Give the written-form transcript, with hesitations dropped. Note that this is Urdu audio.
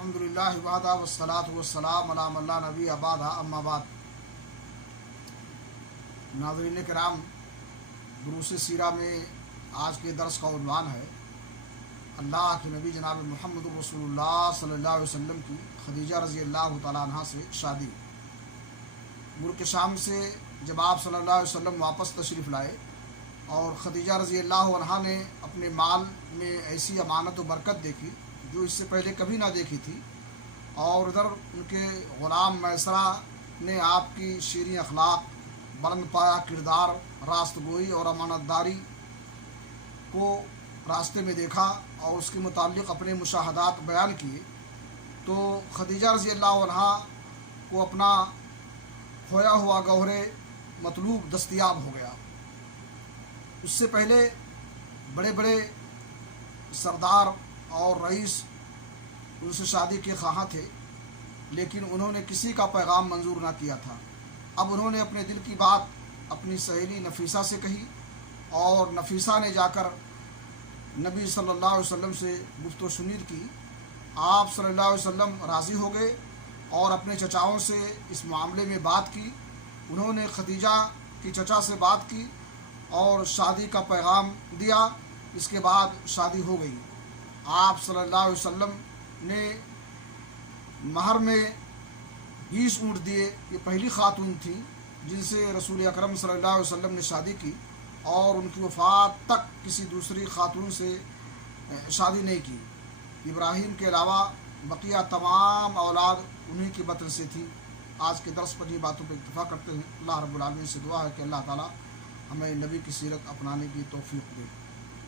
الحمدللہ وحدہ والصلاۃ والسلام علی من لا نبی بعدہ اما بعد۔ ناظرین کرام، دروس سیرہ میں آج کے درس کا عنوان ہے اللہ کے نبی جناب محمد رسول اللہ صلی اللہ علیہ وسلم کی خدیجہ رضی اللہ تعالیٰ عنہ سے شادی۔ ملک شام سے جب آپ صلی اللہ علیہ وسلم واپس تشریف لائے اور خدیجہ رضی اللہ عنہ نے اپنے مال میں ایسی امانت و برکت دیکھی جو اس سے پہلے کبھی نہ دیکھی تھی، اور ادھر ان کے غلام میسرہ نے آپ کی شیریں اخلاق، بلند پایا کردار، راست گوئی اور امانت داری کو راستے میں دیکھا اور اس کے متعلق اپنے مشاہدات بیان کیے، تو خدیجہ رضی اللہ عنہ کو اپنا کھویا ہوا گوہر مطلوب دستیاب ہو گیا۔ اس سے پہلے بڑے بڑے سردار اور رئیس ان سے شادی کے خواہاں تھے، لیکن انہوں نے کسی کا پیغام منظور نہ کیا تھا۔ اب انہوں نے اپنے دل کی بات اپنی سہیلی نفیسہ سے کہی، اور نفیسہ نے جا کر نبی صلی اللہ علیہ وسلم سے گفت و شنید کی۔ آپ صلی اللہ علیہ وسلم راضی ہو گئے اور اپنے چچاؤں سے اس معاملے میں بات کی۔ انہوں نے خدیجہ کی چچا سے بات کی اور شادی کا پیغام دیا۔ اس کے بعد شادی ہو گئی۔ آپ صلی اللہ علیہ وسلم نے مہر میں 20 اونٹ دیے۔ یہ پہلی خاتون تھی جن سے رسول اکرم صلی اللہ علیہ وسلم نے شادی کی، اور ان کی وفات تک کسی دوسری خاتون سے شادی نہیں کی۔ ابراہیم کے علاوہ بقیہ تمام اولاد انہی کی بطن سے تھی۔ آج کے درس پر یہ باتوں پہ اتفاق کرتے ہیں۔ اللہ رب العالمین سے دعا ہے کہ اللہ تعالی ہمیں نبی کی سیرت اپنانے کی توفیق دے۔